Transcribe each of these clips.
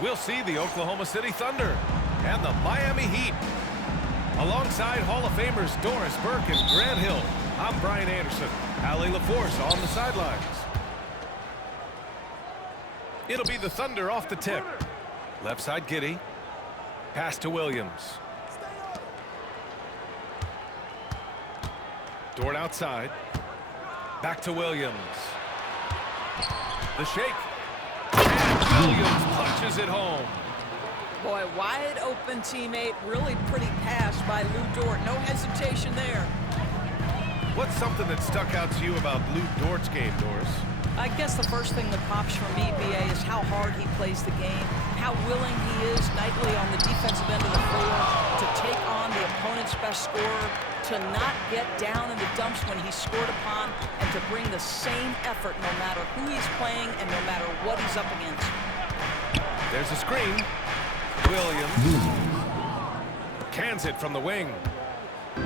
we'll see the Oklahoma City Thunder and the Miami Heat. Alongside Hall of Famers Doris Burke and Grant Hill, I'm Brian Anderson. Allie LaForce on the sidelines. It'll be the Thunder off the tip. Left side Giddey. Pass to Williams. Dort outside. Back to Williams. The shake. And Williams punches it home. Boy, wide open teammate. Really pretty pass by Lou Dort. No hesitation there. What's something that stuck out to you about Lou Dort's game, Doris? I guess the first thing that pops for me, BA, is how hard he plays the game, how willing he is nightly on the defensive end of the floor to take on the opponent's best scorer, to not get down in the dumps when he's scored upon, and to bring the same effort no matter who he's playing and no matter what he's up against. There's a screen. Williams cans it from the wing.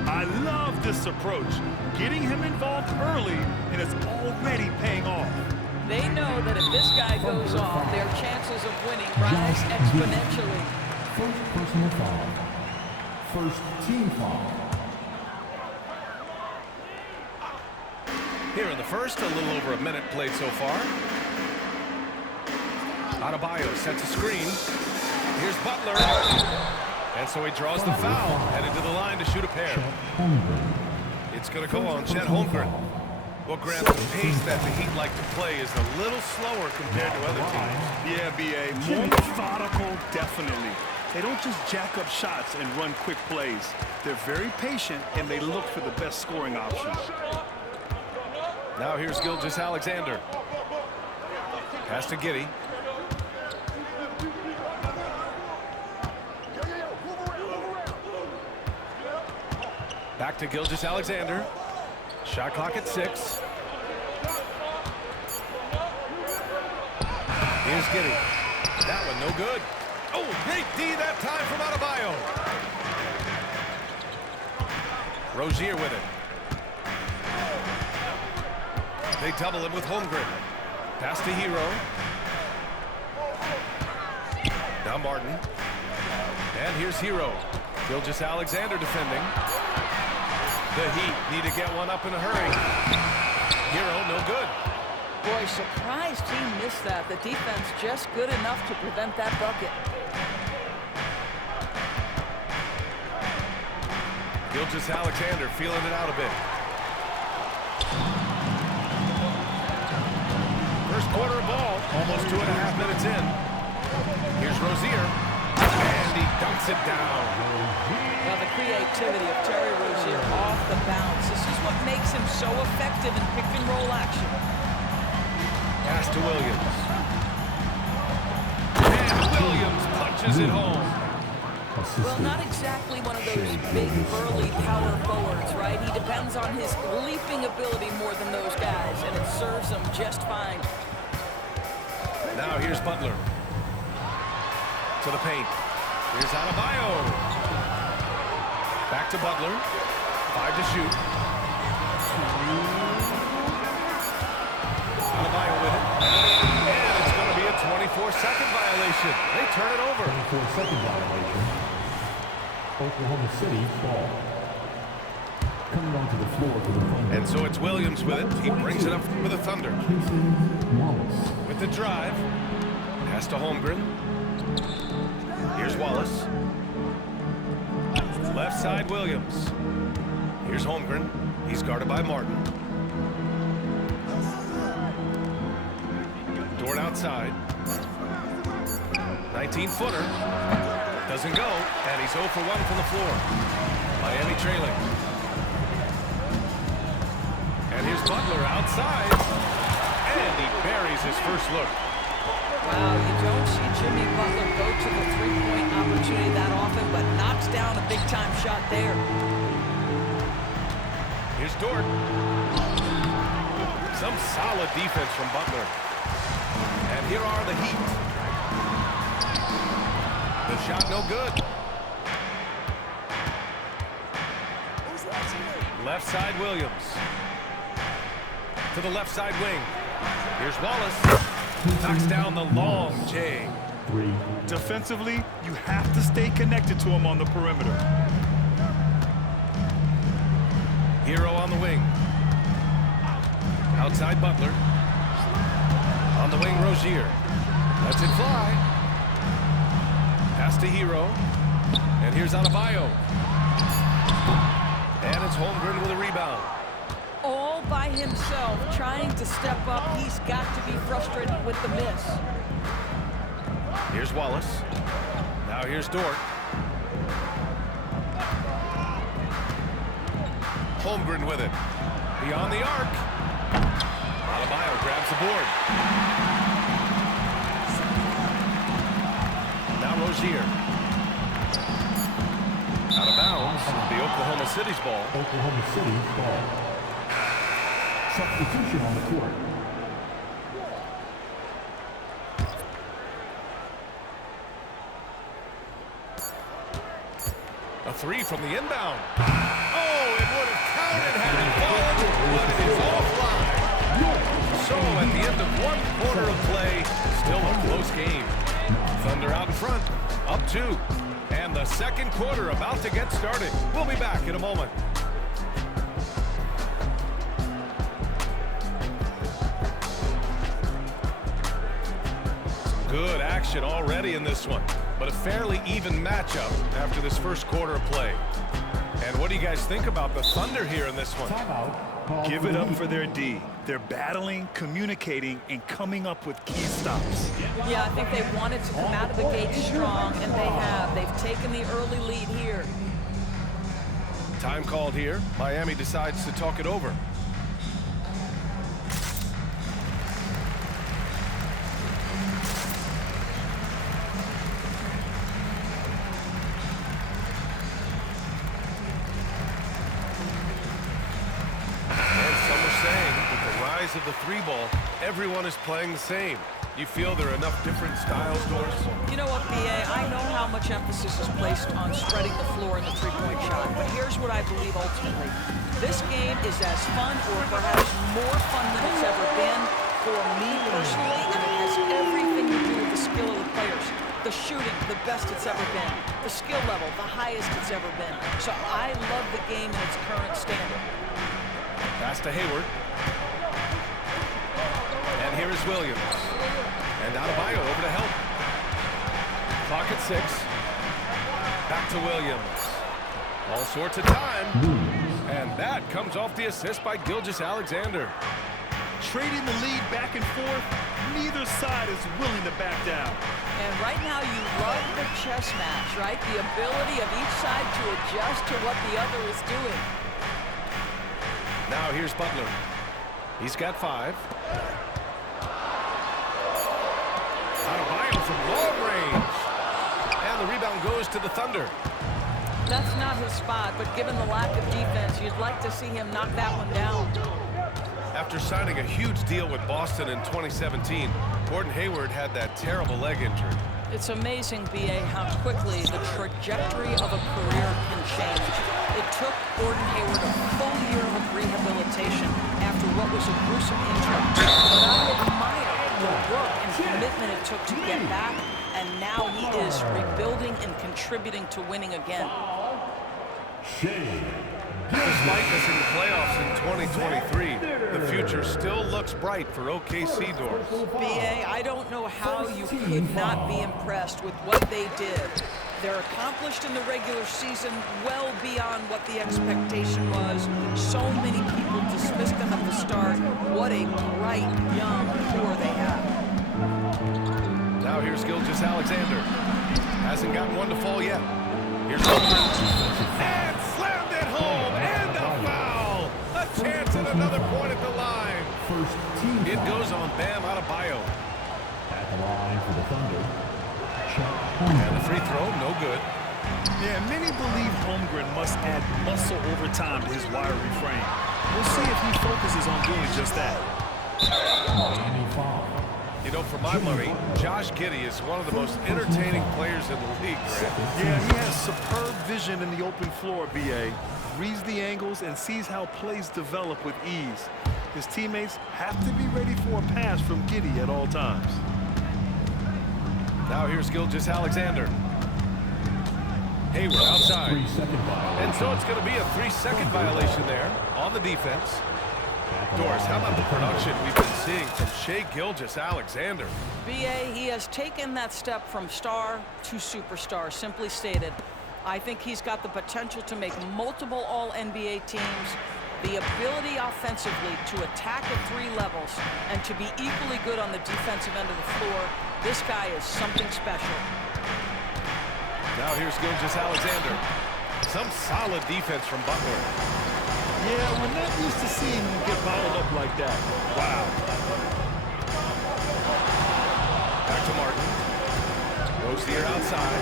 I love this approach. Getting him involved early, and it's already paying off. They know that if this guy goes off, their chances of winning rise exponentially. First personal foul. First team foul. Here in the first, a little over a minute played so far. Adebayo sets a screen. Here's Butler. And so he draws the foul, headed to the line to shoot a pair. It's going to go on Chet Holmgren. Well, Grant, the pace that the Heat like to play is a little slower compared to other teams. Yeah, B.A. More methodical, definitely. They don't just jack up shots and run quick plays. They're very patient, and they look for the best scoring option. Now here's Gilgeous-Alexander. Pass to Giddey. Back to Gilgeous-Alexander. Shot clock at 6. Here's Giddey. That one no good. Oh, great D that time from Adebayo. Rozier with it. They double him with Holmgren. Pass to Hero. Now Martin. And here's Hero. Gilgeous-Alexander defending. The Heat need to get one up in a hurry. Hero, no good. Boy, surprised he missed that. The defense just good enough to prevent that bucket. Gilgeous-Alexander feeling it out a bit. First quarter of ball, almost 2.5 minutes in. Here's Rozier, and he dunks it down. Well, the creativity of Terry Rozier off the bounce. This is what makes him so effective in pick-and-roll action. Pass to Williams. And Williams punches it home. Well, not exactly one of those big, burly power forwards, right? He depends on his leaping ability more than those guys, and it serves him just fine. Now here's Butler. To the paint. Here's Adebayo. Back to Butler. 5 to shoot. Adebayo with it. And it's going to be a 24-second violation. They turn it over. 24-second violation. Oklahoma City ball. Coming onto the floor for the Thunder. And so it's Williams with it. He brings it up for the Thunder. Wallace. With the drive. Pass to Holmgren. Here's Wallace. Left side Williams. Here's Holmgren. He's guarded by Martin. Dort outside. 19-footer. Doesn't go. And he's 0 for 1 from the floor. Miami trailing. And here's Butler outside. And he buries his first look. Wow, you don't see Jimmy Butler go to the three-point opportunity that often, but knocks down a big-time shot there. Here's Dort. Some solid defense from Butler. And here are the Heat. The shot no good. Left side Williams. To the left side wing. Here's Wallace. Knocks down the long J. 3. Defensively, you have to stay connected to him on the perimeter. Hero on the wing. Outside Butler. On the wing, Rozier. Lets it fly. Pass to Hero. And here's Adebayo. And it's Holmgren with a rebound. All by himself, trying to step up. He's got to be frustrated with the miss. Here's Wallace. Now here's Dort. Holmgren with it. Beyond the arc. Adebayo grabs the board. Now Rozier. Out of bounds. The Oklahoma City's ball. Oklahoma City's ball. Substitution on the court. A three from the inbound. Oh, it would have counted had it fallen, but it is offline. So at the end of one quarter of play, still a close game. Thunder out in front, up 2. And the second quarter about to get started. We'll be back in a moment. Good action already in this one, but a fairly even matchup after this first quarter of play. And what do you guys think about the Thunder here in this one? Timeout. Give it up for their D. They're battling, communicating, and coming up with key stops. Yeah, I think they wanted to come out of the gate strong, and they have. They've taken the early lead here. Time called here. Miami decides to talk it over. Of the 3-ball, everyone is playing the same. You feel there are enough different styles, Doris? You know what, B.A., I know how much emphasis is placed on spreading the floor in the three-point shot, but here's what I believe ultimately. This game is as fun or perhaps more fun than it's ever been for me personally, and it has everything to do with the skill of the players. The shooting, the best it's ever been. The skill level, the highest it's ever been. So I love the game in its current standard. Pass to Hayward. And here is Williams. And Adebayo over to help. Clock at 6. Back to Williams. All sorts of time. And that comes off the assist by Gilgeous-Alexander. Trading the lead back and forth, neither side is willing to back down. And right now you love the chess match, right? The ability of each side to adjust to what the other is doing. Now here's Butler. He's got 5. Adebayo from long range. And the rebound goes to the Thunder. That's not his spot, but given the lack of defense, you'd like to see him knock that one down. After signing a huge deal with Boston in 2017, Gordon Hayward had that terrible leg injury. It's amazing, B.A., how quickly the trajectory of a career can change. It took Gordon Hayward a full year of rehabilitation after what was a gruesome injury. But I admire the work and commitment it took to get back, and now he is rebuilding and contributing to winning again. Despite missing the playoffs in 2023, the future still looks bright for OKC, Doris. B.A., I don't know how you could not be impressed with what they did. They're accomplished in the regular season well beyond what the expectation was. So many people dismissed them at the start. What a bright, young core they have. Now here's Gilgeous-Alexander. Hasn't gotten one to fall yet. Here's Holmgren. And slammed it home. And a foul. A chance at another point at the line. First team. It goes on Bam Adebayo. At the line for the Thunder. And the free throw, no good. Yeah, many believe Holmgren must add muscle over time to his wiry frame. We'll see if he focuses on doing just that. Miami foul. You know, for my money, Josh Giddey is one of the most entertaining players in the league, Grant. Yeah, he has superb vision in the open floor, B.A. Reads the angles and sees how plays develop with ease. His teammates have to be ready for a pass from Giddey at all times. Now here's Gilgeous Alexander. Hayward outside. 3-second violation. And so it's going to be a 3-second violation there on the defense. Doris, how about the production we've been seeing from Shai Gilgeous-Alexander? B.A., he has taken that step from star to superstar, simply stated. I think he's got the potential to make multiple All-NBA teams, the ability offensively to attack at 3 levels, and to be equally good on the defensive end of the floor. This guy is something special. Now here's Gilgeous-Alexander. Some solid defense from Butler. Yeah, we're not used to seeing him get bottled up like that. Wow. Back to Martin. Rozier outside.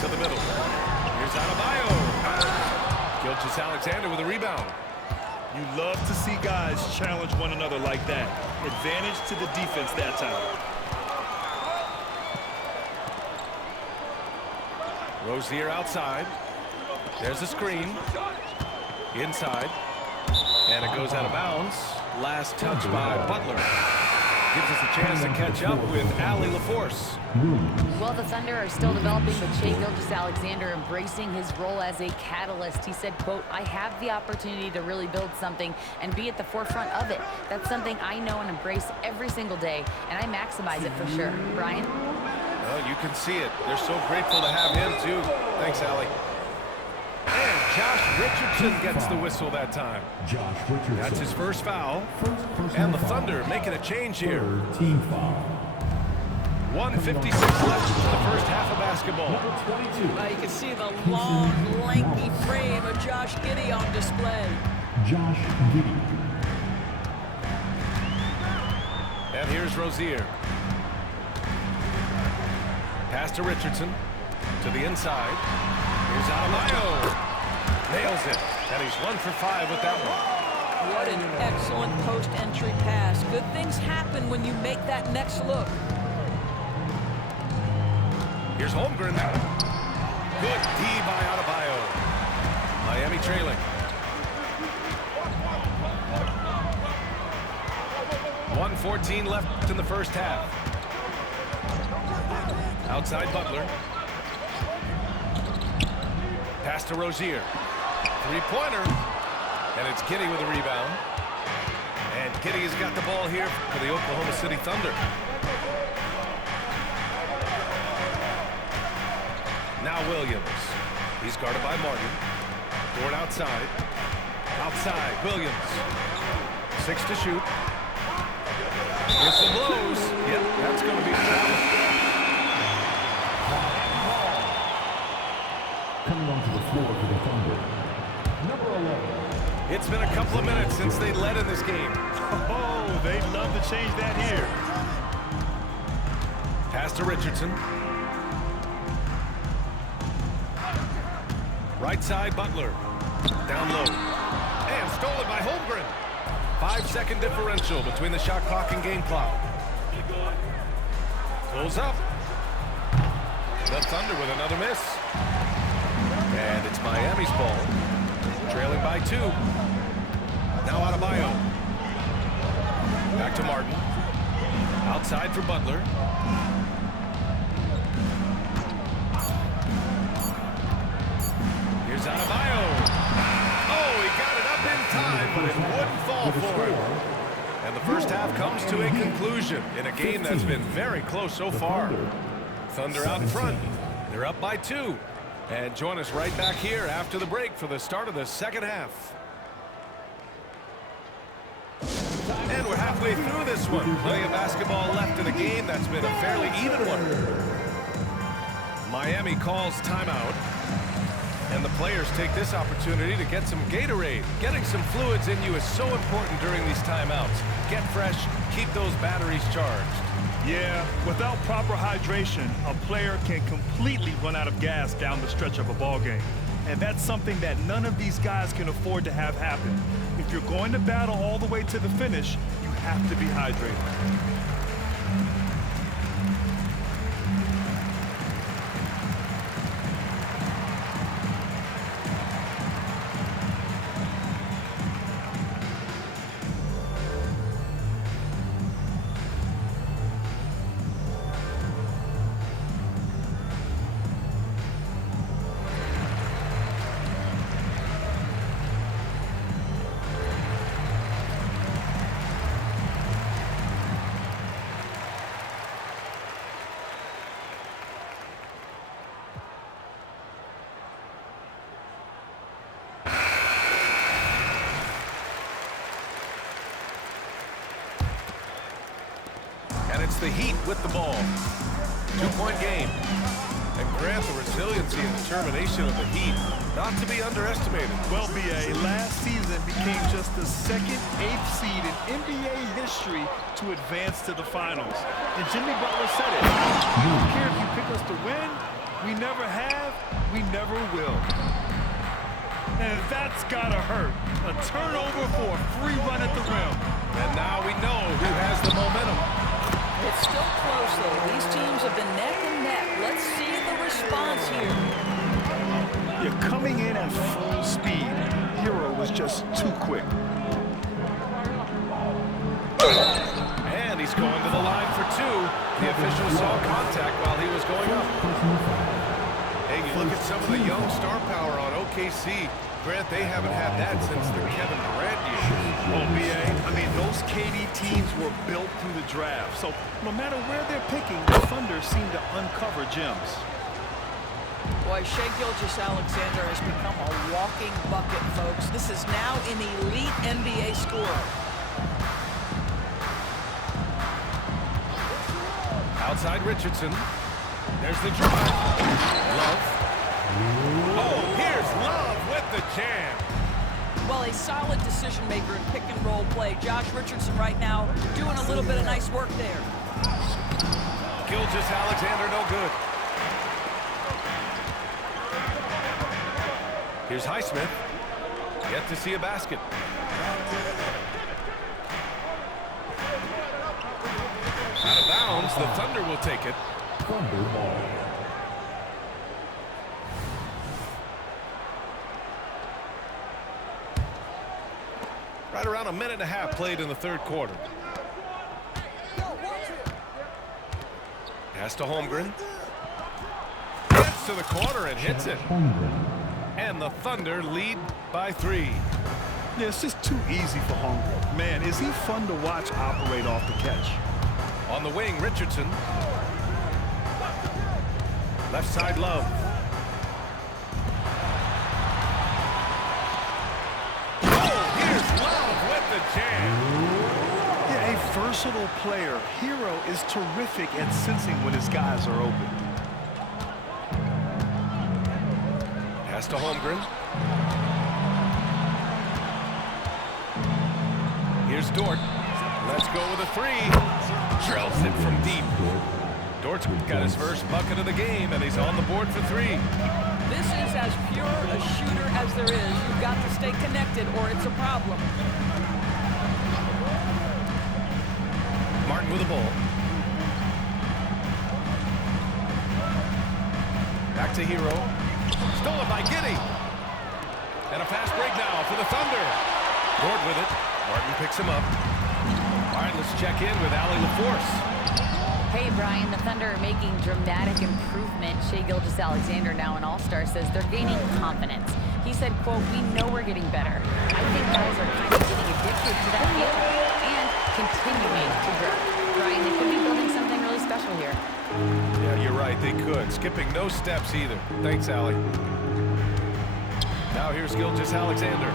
To the middle. Here's Adebayo. Gilgeous-Alexander with a rebound. You love to see guys challenge one another like that. Advantage to the defense that time. Rozier outside. There's a screen. Inside. And it goes out of bounds. Last touch by Butler. Gives us a chance to catch up with Allie LaForce. Well, the Thunder are still developing, but Shai Gilgeous-Alexander embracing his role as a catalyst. He said, quote, "I have the opportunity to really build something and be at the forefront of it. That's something I know and embrace every single day, and I maximize it for sure." Brian? Well, you can see it. They're so grateful to have him, too. Thanks, Allie. And Josh Richardson gets the whistle that time. Josh Richardson. That's his first foul. First And the foul. Thunder making a change here. Third team foul. 1:56 left in the first half of basketball. Number 22. You can see the long, lanky frame of Josh Giddey on display. Josh Giddey. And here's Rozier. Pass to Richardson. To the inside. Here's Adebayo. Nails it. And he's 1 for 5 with that one. What an excellent post-entry pass. Good things happen when you make that next look. Here's Holmgren. Good D by Adebayo. Miami trailing. 1:14 left in the first half. Outside Butler. Pass to Rozier. Three-pointer. And it's Giddey with a rebound. And Giddey has got the ball here for the Oklahoma City Thunder. Now Williams. He's guarded by Martin. Dort outside. Outside, Williams. 6 to shoot. Whistle blows. Yep, that's going to be a foul. Coming onto the floor for the Thunder. Number 11. It's been a couple of minutes since they led in this game. Oh, they'd love to change that here. Pass to Richardson. Right side, Butler. Down low. And stolen by Holmgren. 5-second differential between the shot clock and game clock. Pulls up. The Thunder with another miss. And it's Miami's ball. Trailing by 2. Now Adebayo. Back to Martin. Outside for Butler. Here's Adebayo. Oh, he got it up in time, but it wouldn't fall for him. And the first half comes to a conclusion in a game that's been very close so far. Thunder out in front. They're up by 2. And join us right back here after the break for the start of the second half. And we're halfway through this one. Plenty of basketball left in a game that's been a fairly even one. Miami calls timeout. And the players take this opportunity to get some Gatorade. Getting some fluids in you is so important during these timeouts. Get fresh, keep those batteries charged. Yeah, without proper hydration, a player can completely run out of gas down the stretch of a ball game. And that's something that none of these guys can afford to have happen. If you're going to battle all the way to the finish, you have to be hydrated. it's the Heat with the ball. 2-point game. And Grant, the resiliency and determination of the Heat, not to be underestimated. Well, B.A., last season became just the second 8th seed in NBA history to advance to the finals. And Jimmy Butler said it. We don't care if you pick us to win. We never have. We never will. And that's gotta hurt. A turnover for a free run at the rim. And now we know who has the momentum. It's still close, though. These teams have been neck and neck. Let's see the response here. You're coming in at full speed. Hero was just too quick. And he's going to the line for 2. The official saw contact while he was going up. Hey, you look at some of the young star power on OKC. Grant, they haven't had that since the Kevin Durant years. Oh, B.A., I mean, those KD teams were built through the draft. So no matter where they're picking, the Thunder seem to uncover gems. Boy, Shai Gilgeous-Alexander has become a walking bucket, folks. This is now an elite NBA scorer. Outside Richardson. There's the drive. Love. Oh, here's Love with the jam. Well, a solid decision maker in pick and roll play. Josh Richardson right now doing a little bit of nice work there. Gilgeous-Alexander no good. Here's Highsmith. Yet to see a basket. Out of bounds, the Thunder will take it. Thunder ball. Right around a minute and a half played in the third quarter. Pass to Holmgren. Gets to the corner and hits it. And the Thunder lead by 3. Yeah, it's just too easy for Holmgren. Man, is he fun to watch operate off the catch. On the wing, Richardson. Left side, Love. Oh, here's Love with the jam. Yeah, a versatile player. Hero is terrific at sensing when his guys are open. Pass to Holmgren. Here's Dort. Let's go with a 3. Drills it from deep. Dort's got his first bucket of the game, and he's on the board for 3. This is as pure a shooter as there is. You've got to stay connected or it's a problem. Martin with the ball. Back to Hero. Stolen by Giddey. And a fast break now for the Thunder. Dort with it. Martin picks him up. All right, let's check in with Allie LaForce. Hey, Brian, the Thunder are making dramatic improvement. Shai Gilgeous-Alexander, now an all-star, says they're gaining confidence. He said, quote, we know we're getting better. I think guys are kind of getting addicted to that feeling and continuing to grow. Brian, they could be building something really special here. Yeah, you're right, they could. Skipping no steps either. Thanks, Allie. Now here's Gilgeous-Alexander.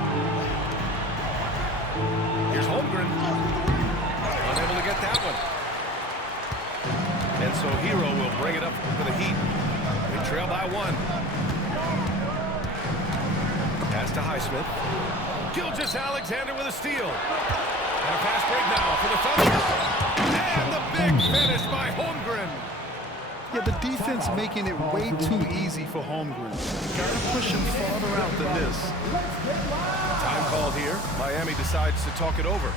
Here's Holmgren. Unable to get that one. And so Hero will bring it up for the Heat. They trail by 1. Pass to Highsmith. Gilgeous-Alexander with a steal. And a fast break now for the Thunder. And the big finish by Holmgren. Yeah, the defense making it way too easy for Holmgren. Gotta push him farther out than this. Time called here. Miami decides to talk it over.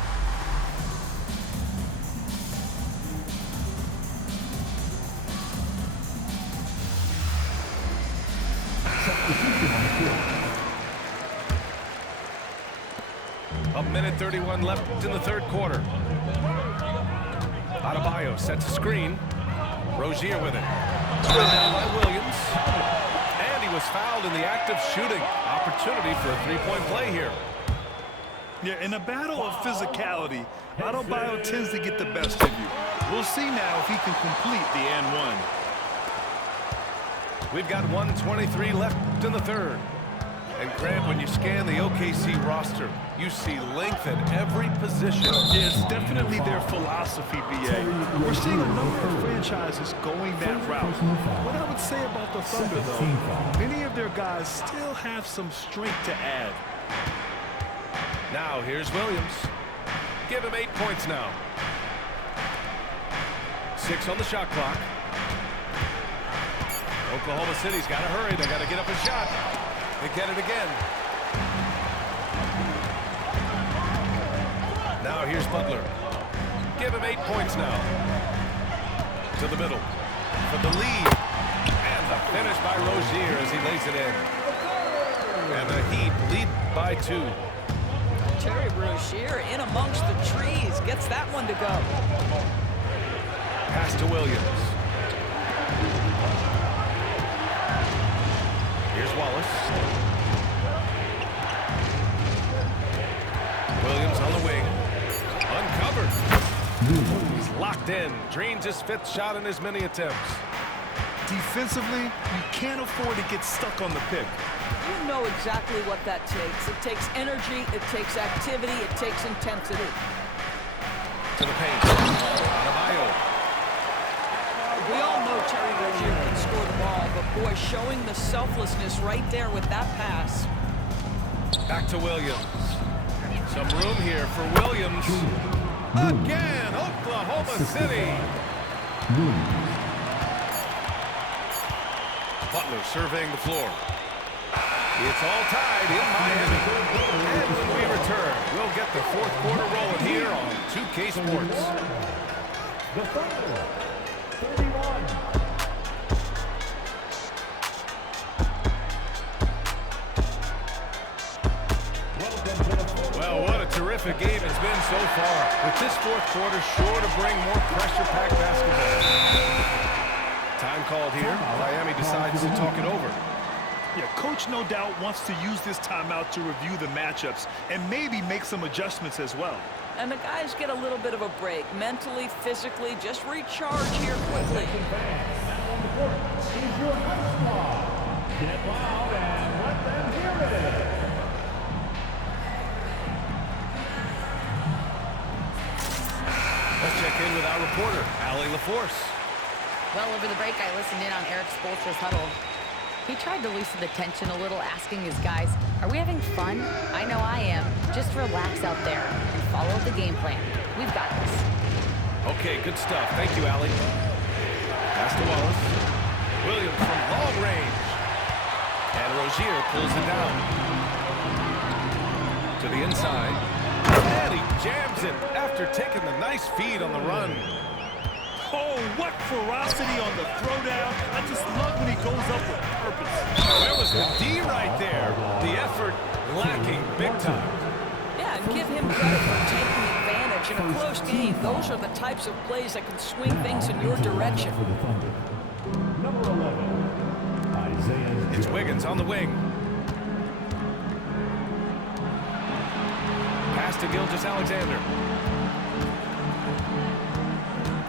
A minute 31 left in the third quarter. Adebayo sets a screen. Rozier with it. Down by Williams. And he was fouled in the act of shooting. Opportunity for a three-point play here. Yeah, in a battle of physicality, Adebayo tends to get the best of you. We'll see now if he can complete the and one. We've got 1:23 left in the third. And Grant, when you scan the OKC roster, you see length at every position. It's definitely their philosophy, BA. We're seeing a number of franchises going that route. What I would say about the Thunder, though, many of their guys still have some strength to add. Now here's Williams. Give him 8 points now. 6 on the shot clock. Oklahoma City's got to hurry. They got to get up a shot. They get it again. Now here's Butler. Give him 8 points now. To the middle. For the lead. And the finish by Rozier as he lays it in. And the Heat lead by 2. Terry Rozier in amongst the trees. Gets that one to go. Pass to Williams. Here's Wallace. Williams on the wing. Uncovered. He's locked in. Drains his 5th shot in as many attempts. Defensively, you can't afford to get stuck on the pick. You know exactly what that takes. It takes energy, it takes activity, it takes intensity. To the paint. Adebayo. We all know Terry Rozier can score the ball, but boy, showing the selflessness right there with that pass. Back to Williams. Some room here for Williams. Again, Oklahoma City. Butler surveying the floor. It's all tied in Miami. And when we return, we'll get the 4th quarter rolling here on 2K Sports. The Thunder, 31. Well, what a terrific game it's been so far. With this 4th quarter sure to bring more pressure-packed basketball. Time called here. Miami decides to talk it over. Yeah, coach no doubt wants to use this timeout to review the matchups and maybe make some adjustments as well. And the guys get a little bit of a break. Mentally, physically, just recharge here quickly. Is your high squad. Get loud and let them hear it. Let's check in with our reporter, Allie LaForce. Well, over the break, I listened in on Eric Spoelstra's huddle. He tried to loosen the tension a little, asking his guys, are we having fun? I know I am. Just relax out there and follow the game plan. We've got this. Okay, good stuff. Thank you, Allie. Pass to Wallace. Williams from long range. And Rozier pulls it down. To the inside. And he jams it after taking the nice feed on the run. Oh, what ferocity on the throwdown. I just love when he goes up with purpose. There was the D right there. The effort lacking big time. Yeah, and give him credit for taking advantage in a close game. Those are the types of plays that can swing things in your direction. For the Thunder, number 11, Isaiah. It's Wiggins on the wing. Pass to Gilgeous-Alexander.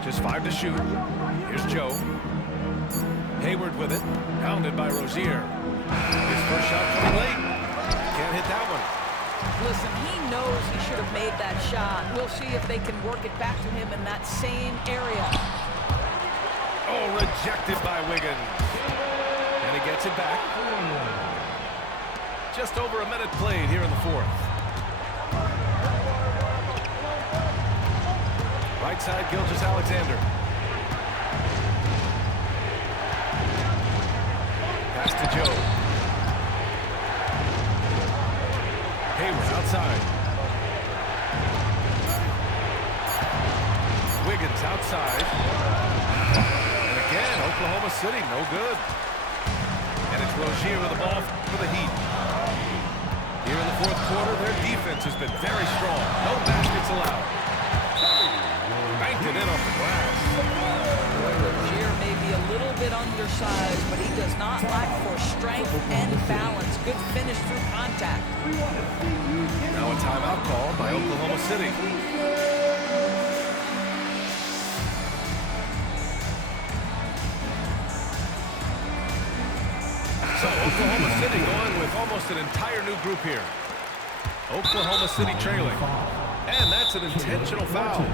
Just 5 to shoot. Here's Joe. Hayward with it. Pounded by Rozier. His first shot coming late. Can't hit that one. Listen, he knows he should have made that shot. We'll see if they can work it back to him in that same area. Oh, rejected by Wiggins. And he gets it back. Just over a minute played here in the 4th. Right side, Gilgeous-Alexander. Pass to Joe. Hayward outside. Wiggins outside. And again, Oklahoma City, no good. And it's Rozier with the ball for the Heat. Here in the 4th quarter, their defense has been very strong. No baskets allowed. Banked it in off the glass. Rozier may be a little bit undersized, but he does not lack for strength and balance. Good finish through contact. Now a timeout called by Oklahoma City. So Oklahoma City going with almost an entire new group here. Oklahoma City trailing. And that's an intentional foul.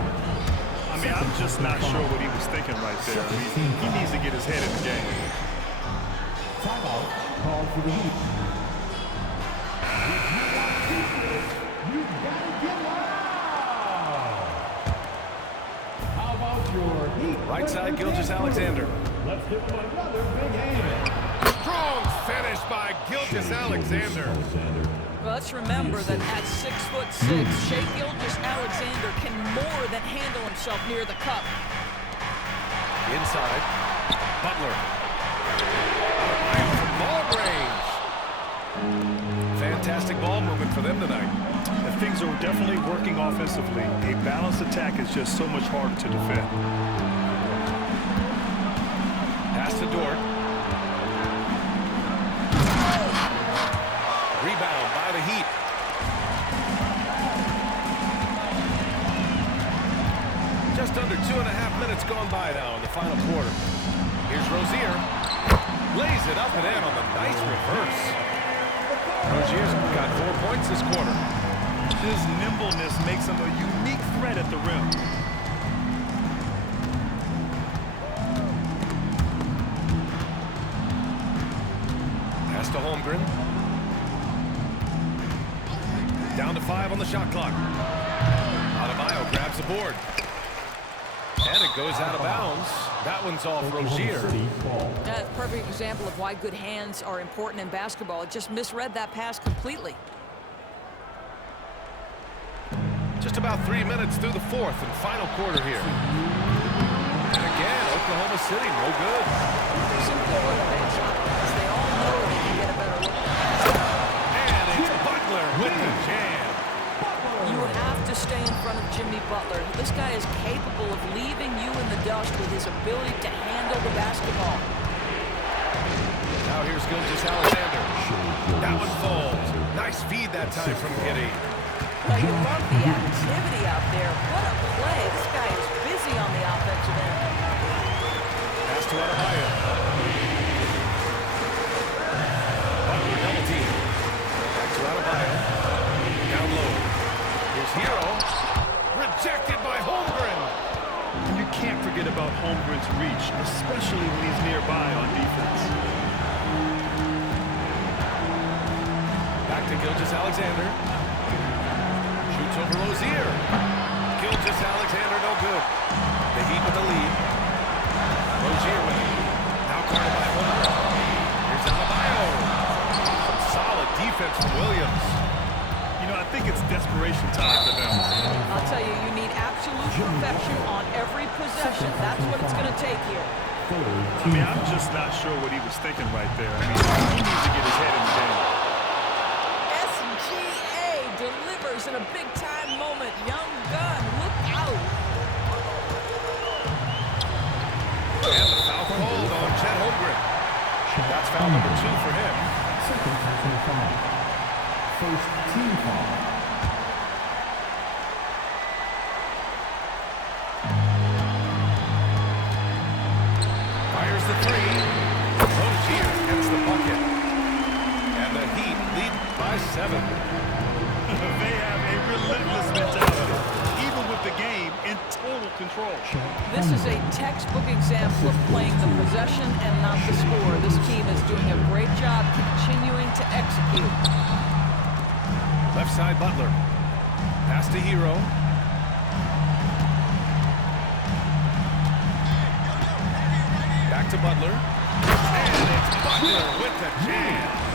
I mean, I'm just not sure what he was thinking right there. I mean, he needs to get his head in the game. Timeout called for the Heat. You gotta get loud. How about your Heat? Right side, Gilgeous-Alexander. Let's give him another big hand. Strong finish by Gilgeous-Alexander. Well, let's remember that at 6'6", Shai Gilgeous-Alexander can more than handle himself near the cup. Inside, Butler. From ball range. Fantastic ball movement for them tonight. And things are definitely working offensively. A balanced attack is just so much harder to defend. Pass to Dort. Rebound by the Heat. Just under 2.5 minutes gone by now in the final quarter. Here's Rozier. Lays it up and in on the nice reverse. Rozier's got 4 points this quarter. His nimbleness makes him a unique threat at the rim. Pass to Holmgren. Down to 5 on the shot clock. Adebayo grabs the board. And it goes out of bounds. That one's off Rozier. That's a perfect example of why good hands are important in basketball. It just misread that pass completely. Just about 3 minutes through the fourth and final quarter here. And again, Oklahoma City, no good. Simple with a bad shot pass. They all know they can get a better look. And it's Butler with the jam. You have to stay in front of Jimmy Butler. This guy is capable of leaving you in the dust with his ability to handle the basketball. Now here's Gilgeous-Alexander. That one falls. Nice feed that time from Giddey. Well, you love the activity out there. What a play. This guy is busy on the offensive end. Pass to Adebayo. Butler double team. Back to Adebayo. Down low. Here's Hero. Rejected by Holmgren. You can't forget about Holmgren's reach, especially when he's nearby on defense. Back to Gilgeous-Alexander. Shoots over Rozier. Gilgeous-Alexander no good. The Heat with the lead. Rozier with it. Now guarded by Holmgren. Here's Adebayo. Some solid defense from Williams. You know, I think it's desperation time for them. I'll tell you, you need absolute perfection on every possession. That's what it's going to take here. I mean, I'm just not sure what he was thinking right there. I mean, he needs to get his head in the game. SGA delivers in a big-time moment. Young gun, look out. And the foul called on Chet Holmgren. That's foul number 2 for him. Second personal foul. First team foul. Fires the 3. Rozier gets the bucket. And the Heat lead by 7. They have a relentless mentality, even with the game in total control. This is a textbook example of playing the possession and not the score. This team is doing a great job continuing to execute. Left side Butler. Pass to Hero. Back to Butler. And it's Butler with the jam.